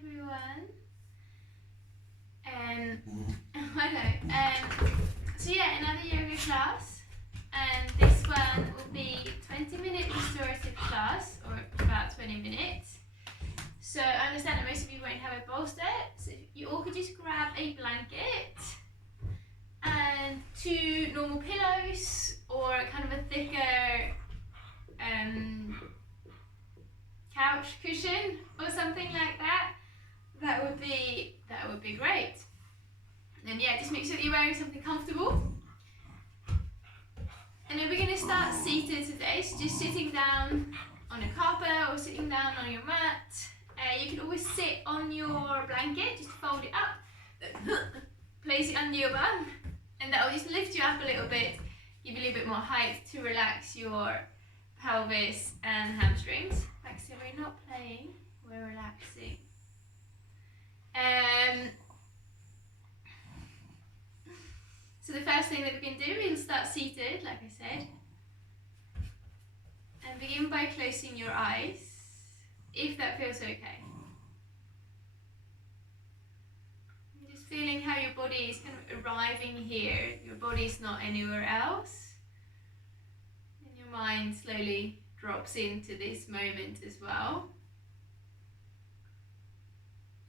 everyone. Hello. So yeah, another yoga class, and this one will be 20-minute restorative class, or about 20 minutes. So I understand that most of you won't have a bolster, so you all could just grab a blanket and 2 normal pillows, or kind of a thicker couch cushion or something like that. That would be great. And yeah, just make sure that you're wearing something comfortable. And then we're going to start seated today, so just sitting down on a carpet or sitting down on your mat. You can always sit on your blanket, just fold it up, place it under your bum, and that will just lift you up a little bit, give you a little bit more height to relax your pelvis and hamstrings. Like I said, we're not playing, we're relaxing. So the first thing that we can do, we'll start seated, like I said, and begin by closing your eyes, if that feels okay. Just feeling how your body is kind of arriving here, your body's not anywhere else, and your mind slowly drops into this moment as well.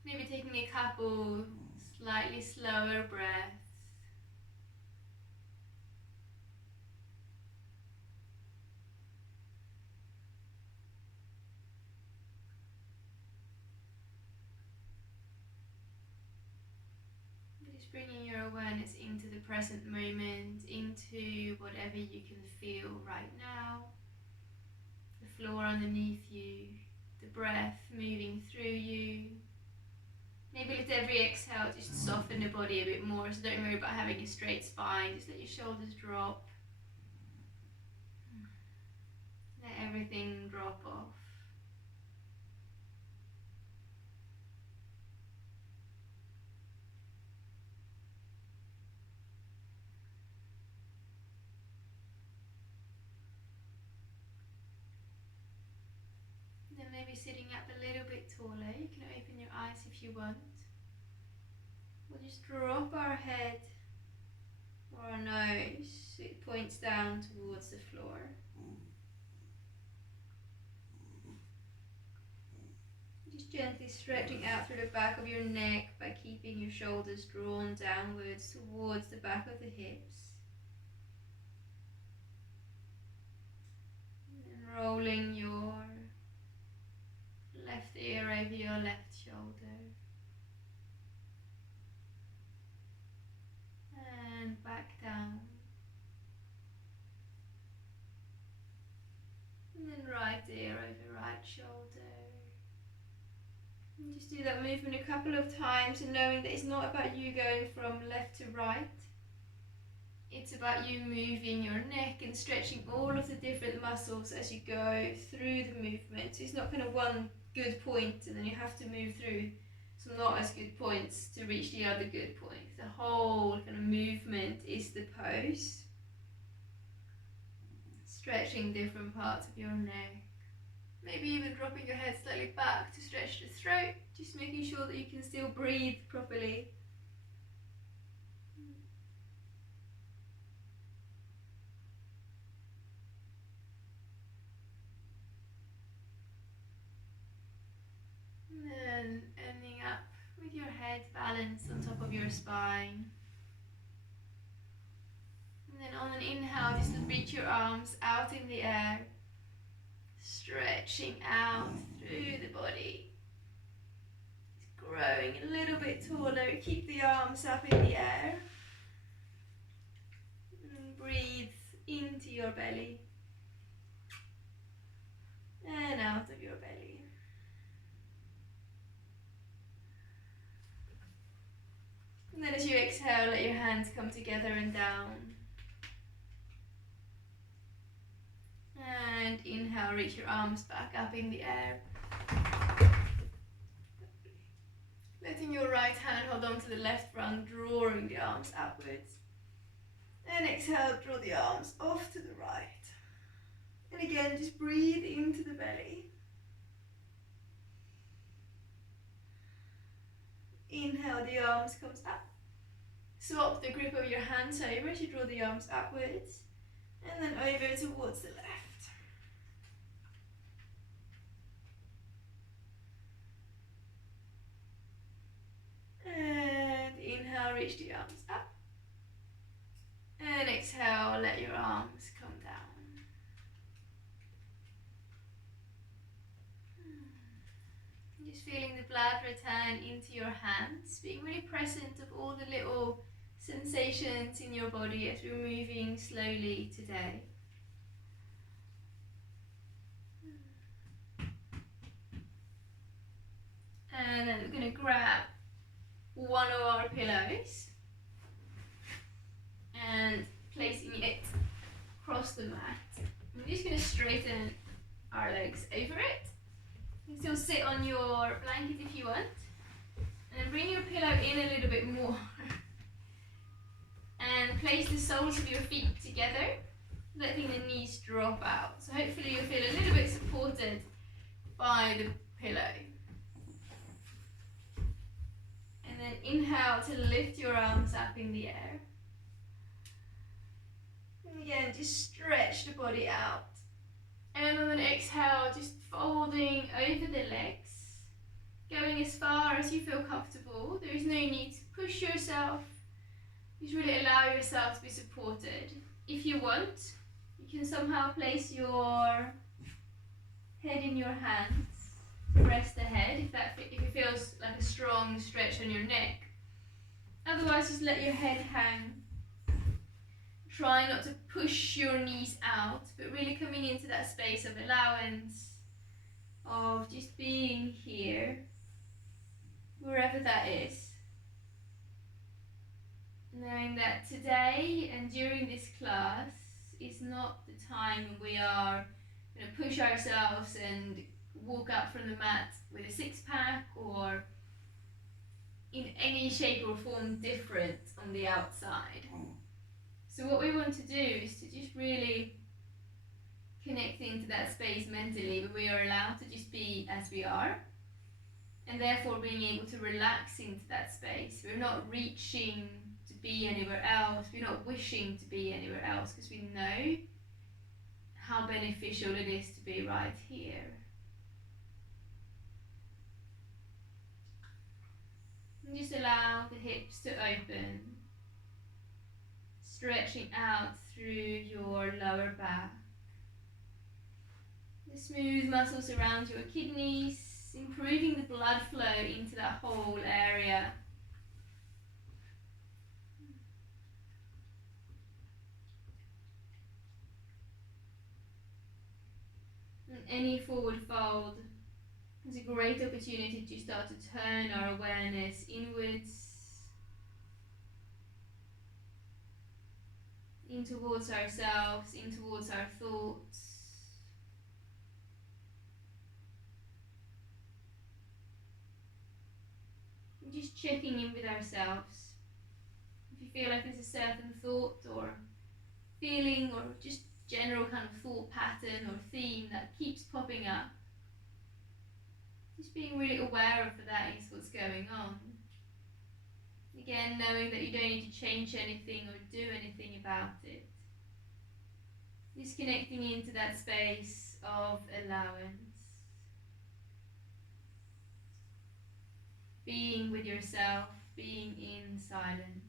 Maybe taking a couple slightly slower breaths. Just bringing your awareness into the present moment, into whatever you can feel right now. The floor underneath you, the breath moving through you. Maybe let every exhale just soften the body a bit more, so don't worry about having a straight spine, just let your shoulders drop. Let everything drop off. Then maybe sitting up a little bit taller, you can open your eyes if you want. We'll just drop our head or our nose so it points down towards the floor. Just gently stretching out through the back of your neck by keeping your shoulders drawn downwards towards the back of the hips. And rolling your left ear over your left shoulder. And back down. And then right ear over right shoulder. And just do that movement a couple of times, and knowing that it's not about you going from left to right. It's about you moving your neck and stretching all of the different muscles as you go through the movement. So it's not kind of one good point and then you have to move through some not as good points to reach the other good point. The whole kind of movement is the pose. Stretching different parts of your neck. Maybe even dropping your head slightly back to stretch the throat, just making sure that you can still breathe properly. And then ending up with your head balanced on top of your spine. And then on an inhale, just reach your arms out in the air, stretching out through the body. Just growing a little bit taller, keep the arms up in the air. And breathe into your belly and out of your belly. And then as you exhale, let your hands come together and down. And inhale, reach your arms back up in the air. Letting your right hand hold on to the left front, drawing the arms upwards. And exhale, draw the arms off to the right. And again, just breathe into the belly. Inhale, the arms comes up. Swap the grip of your hands over to draw the arms upwards. And then over towards the left. And inhale, reach the arms up. And exhale, let your arms come down. Just feeling the blood return into your hands, being really present of all the little sensations in your body as we're moving slowly today. And then we're going to grab one of our pillows and placing it across the mat. I'm just going to straighten our legs over it. You can still sit on your blanket if you want. And bring your pillow in a little bit more. And place the soles of your feet together, letting the knees drop out. So hopefully you'll feel a little bit supported by the pillow. And then inhale to lift your arms up in the air. And again, just stretch the body out. And on an exhale, just folding over the legs, going as far as you feel comfortable. There is no need to push yourself. Just really allow yourself to be supported. If you want, you can somehow place your head in your hands to rest the head if it feels like a strong stretch on your neck. Otherwise, just let your head hang. Try not to push your knees out, but really coming into that space of allowance, of just being here, wherever that is. Knowing that today and during this class is not the time when we are going to push ourselves and walk up from the mat with a six-pack or in any shape or form different on the outside. So what we want to do is to just really connect into that space mentally where we are allowed to just be as we are, and therefore being able to relax into that space. We're not reaching to be anywhere else, we're not wishing to be anywhere else, because we know how beneficial it is to be right here. And just allow the hips to open, stretching out through your lower back. The smooth muscles around your kidneys, improving the blood flow into that whole area. And any forward fold is a great opportunity to start to turn our awareness inwards, in towards ourselves, in towards our thoughts. And just checking in with ourselves. If you feel like there's a certain thought or feeling or just general kind of thought pattern or theme that keeps popping up, just being really aware of that is what's going on. Again, knowing that you don't need to change anything or do anything about it. Just connecting into that space of allowance. Being with yourself, being in silence.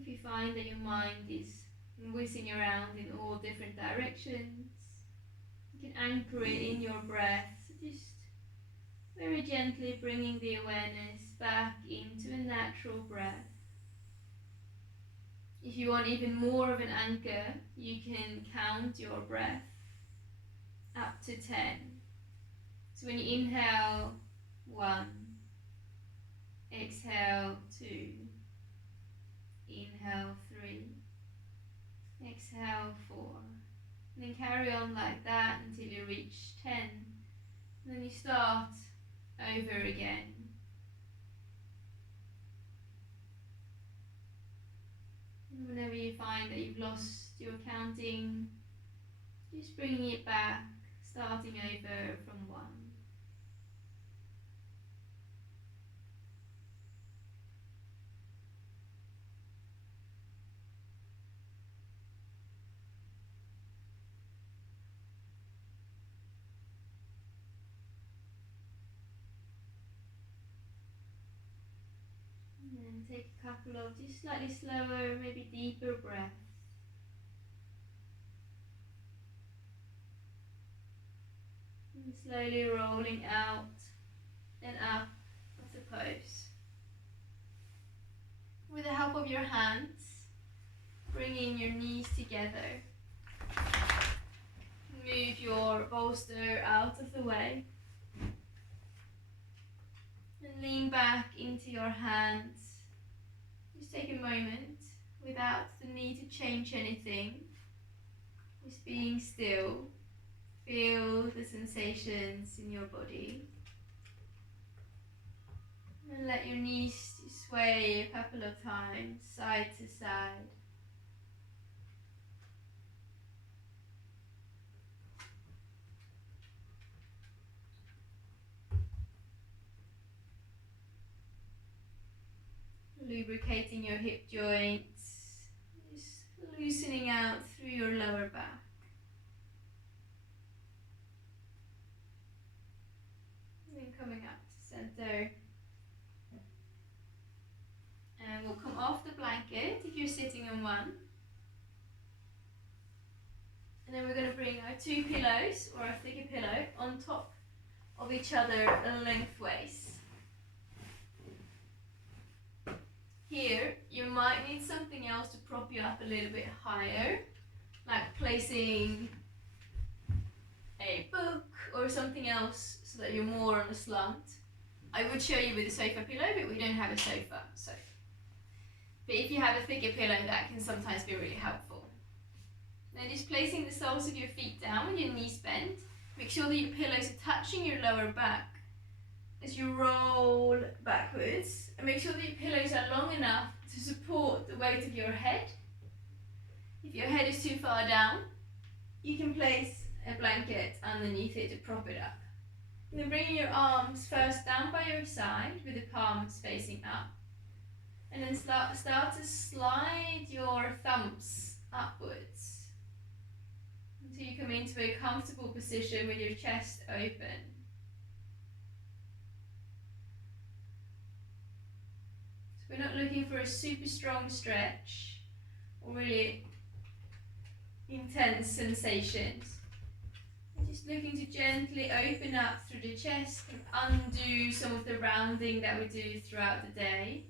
If you find that your mind is whizzing around in all different directions, you can anchor it in your breath, so just very gently bringing the awareness back into a natural breath. If you want even more of an anchor, you can count your breath up to 10. So when you inhale, 1, exhale 2, inhale 3, Exhale 4. And then carry on like that until you reach 10. And then you start over again. And whenever you find that you've lost your counting, just bringing it back, starting over from 1. And then take a couple of just slightly slower, maybe deeper breaths. And slowly rolling out and up of the pose. With the help of your hands, bringing your knees together. Move your bolster out of the way. And lean back into your hands. Just take a moment without the need to change anything. Just being still. Feel the sensations in your body. And let your knees sway a couple of times, side to side. Lubricating your hip joints, just loosening out through your lower back. And then coming up to center. And we'll come off the blanket if you're sitting on one. And then we're going to bring our 2 pillows or a thicker pillow on top of each other lengthways. Here, you might need something else to prop you up a little bit higher, like placing a book or something else so that you're more on a slant. I would show you with a sofa pillow, but we don't have a sofa. But if you have a thicker pillow, that can sometimes be really helpful. Then just placing the soles of your feet down with your knees bent. Make sure that your pillows are touching your lower back as you roll backwards. And make sure that your pillows are long enough to support the weight of your head. If your head is too far down, you can place a blanket underneath it to prop it up. And then bringing your arms first down by your side with the palms facing up. And then start to slide your thumbs upwards until you come into a comfortable position with your chest open. So we're not looking for a super strong stretch or really intense sensations. We're just looking to gently open up through the chest and undo some of the rounding that we do throughout the day.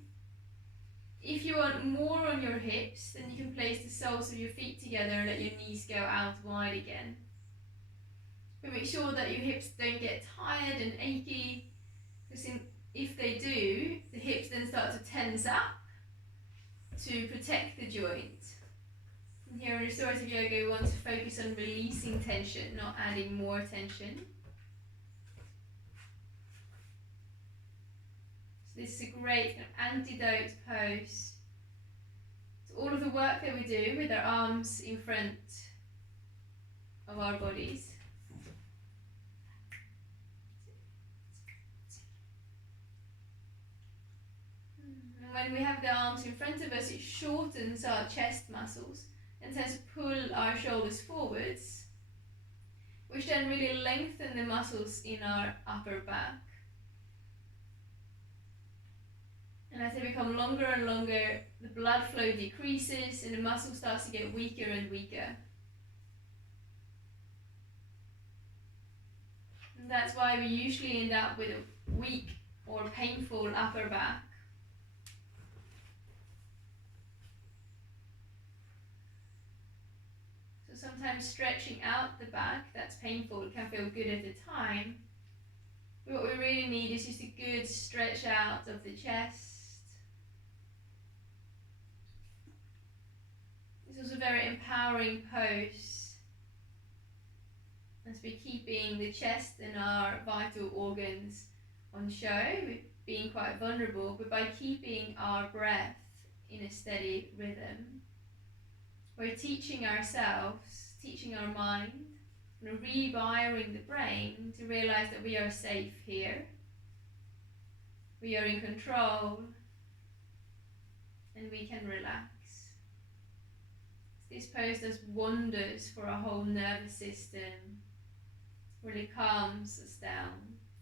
If you want more on your hips, then you can place the soles of your feet together and let your knees go out wide again. But make sure that your hips don't get tired and achy, because if they do, the hips then start to tense up to protect the joint. And here in restorative yoga, we want to focus on releasing tension, not adding more tension. This is a great antidote pose to all of the work that we do with our arms in front of our bodies. And when we have the arms in front of us, it shortens our chest muscles and tends to pull our shoulders forwards, which then really lengthen the muscles in our upper back. And as they become longer and longer, the blood flow decreases and the muscle starts to get weaker and weaker. And that's why we usually end up with a weak or painful upper back. So sometimes stretching out the back, that's painful, it can feel good at the time. But what we really need is just a good stretch out of the chest. It's also a very empowering pose, as we're keeping the chest and our vital organs on show, we're being quite vulnerable, but by keeping our breath in a steady rhythm, we're teaching ourselves, teaching our mind, and rewiring the brain to realize that we are safe here, we are in control, and we can relax. This pose does wonders for our whole nervous system, really calms us down.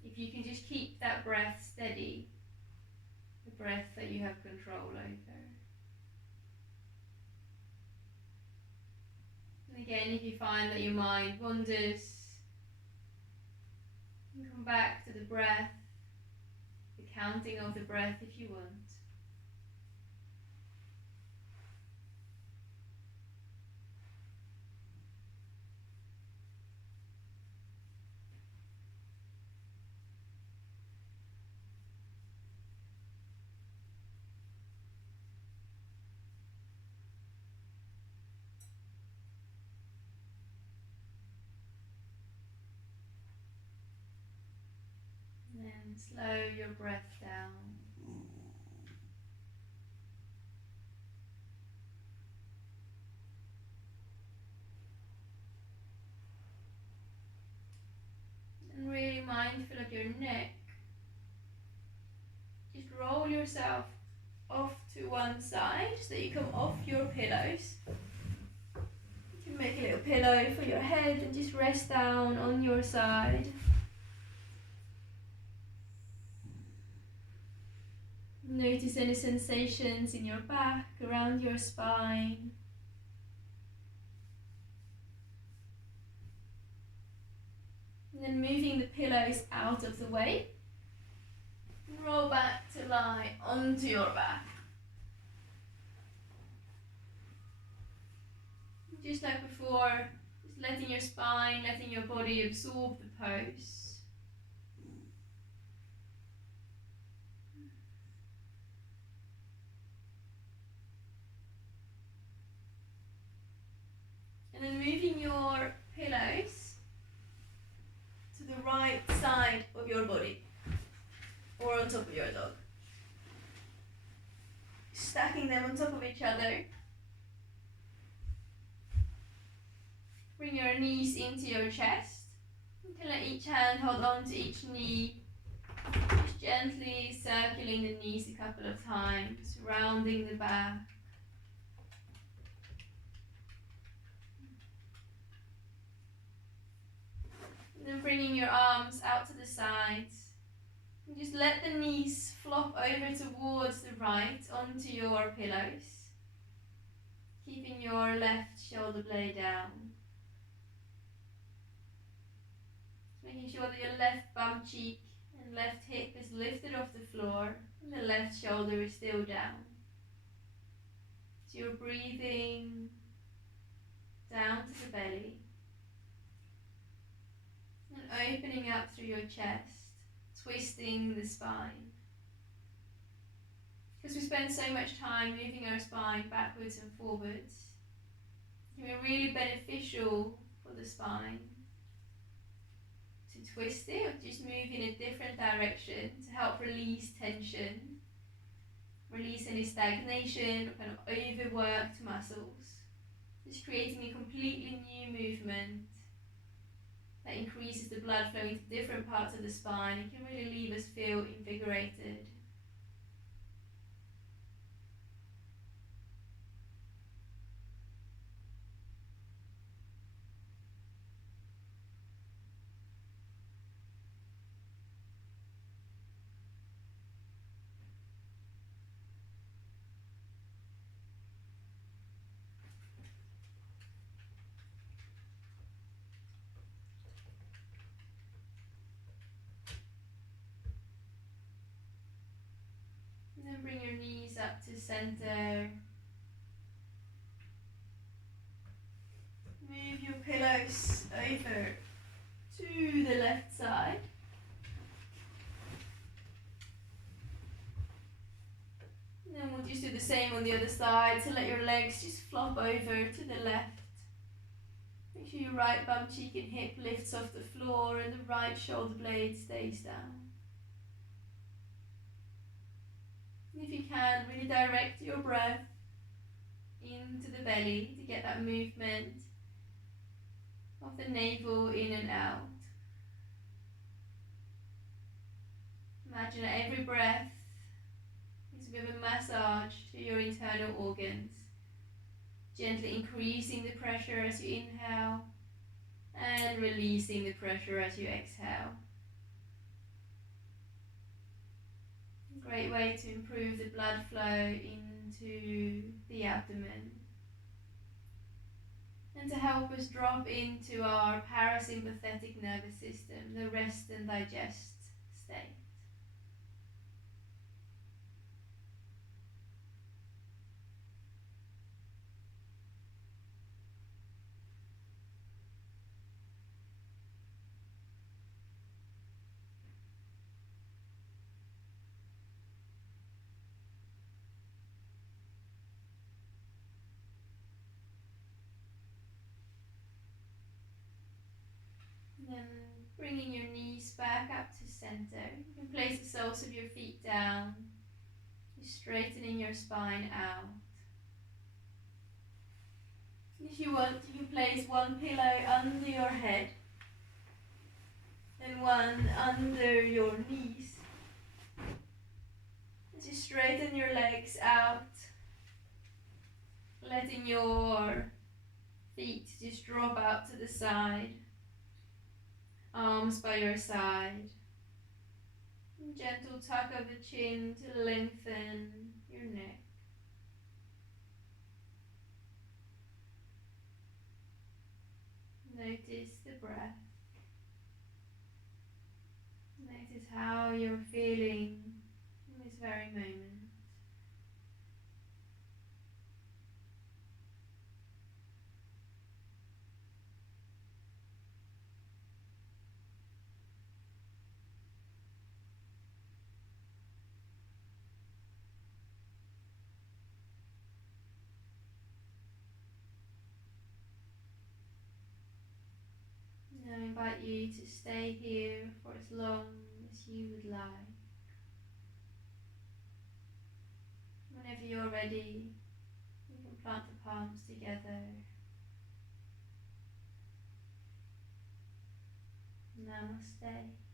If you can just keep that breath steady, the breath that you have control over. And again, if you find that your mind wanders, you can come back to the breath, the counting of the breath if you want. And then slow your breath down. And really mindful of your neck. Just roll yourself off to one side so that you come off your pillows. You can make a little pillow for your head and just rest down on your side. Notice any sensations in your back, around your spine. And then moving the pillows out of the way. Roll back to lie onto your back. Just like before, just letting your spine, letting your body absorb the pose. And then moving your pillows to the right side of your body, or on top of your dog. Stacking them on top of each other. Bring your knees into your chest. You can let each hand hold on to each knee. Just gently circling the knees a couple of times, rounding the back. And then bringing your arms out to the sides. And just let the knees flop over towards the right onto your pillows. Keeping your left shoulder blade down. Making sure that your left bum cheek and left hip is lifted off the floor and the left shoulder is still down. So you're breathing down to the belly and opening up through your chest, twisting the spine. Because we spend so much time moving our spine backwards and forwards, it can be really beneficial for the spine to twist it or just move in a different direction to help release tension, release any stagnation or kind of overworked muscles, just creating a completely new movement that increases the blood flow into different parts of the spine and can really leave us feel invigorated. And then bring your knees up to center. Move your pillows over to the left side. And then we'll just do the same on the other side, so let your legs just flop over to the left. Make sure your right bum cheek and hip lifts off the floor and the right shoulder blade stays down. And if you can, really direct your breath into the belly to get that movement of the navel in and out. Imagine that every breath is a bit of a massage to your internal organs, gently increasing the pressure as you inhale and releasing the pressure as you exhale. A great way to improve the blood flow into the abdomen and to help us drop into our parasympathetic nervous system, the rest and digest state. Then bringing your knees back up to center. You can place the soles of your feet down, straightening your spine out. If you want, you can place one pillow under your head and one under your knees. As you straighten your legs out, letting your feet just drop out to the side, arms by your side. Gentle tuck of the chin to lengthen your neck. Notice the breath. Notice how you're feeling in this very moment. I invite you to stay here for as long as you would like. Whenever you're ready, you can plant the palms together. Namaste.